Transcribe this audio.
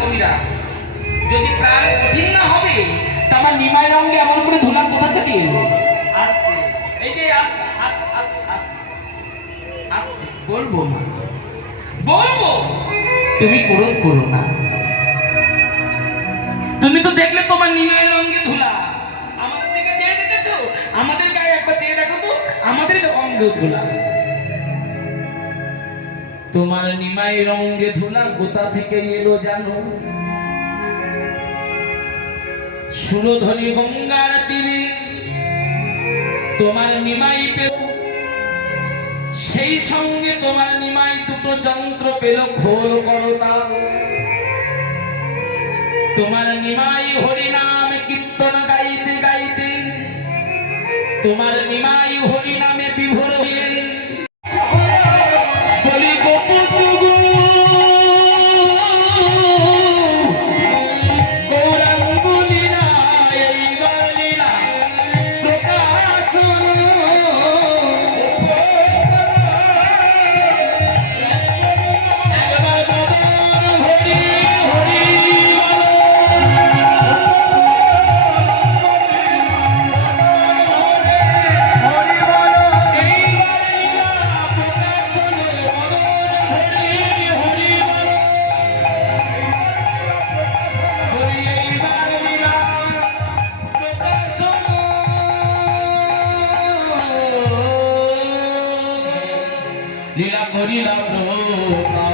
কবিরা যদি প্রাণ কঠিন না হবে তা আমার নিমাই রঙে এমন করে ধুলা কোথা থেকে এলো? আস্তে, এই যে আস্তে আস্তে আস্তে আস্তে আস্তে বলবো না, বলবো। তুমি ক্রোধ করো না। তুমি তো দেখলে তোমার নিমাই রঙে ধুলা, আমাদের দিকে চেয়ে দেখেছো? আমাদের গায়ে একবার চেয়ে দেখো তো, আমাদের অঙ্গে ধুলা। তোমার নিমাই রঙে ধুলা কোথা থেকে এলো জানো? সুরধনী গঙ্গার তীরে তোমার নিমাই পেল, সেই সঙ্গে তোমার নিমাই দুটো যন্ত্র পেল খোল করতাল। তোমার নিমাই হরিনাম কীর্তন গাইতে গাইতে তোমার নিমাই হরিনামে বিভোর হয়ে বলি গোপুর লীলা করিলাম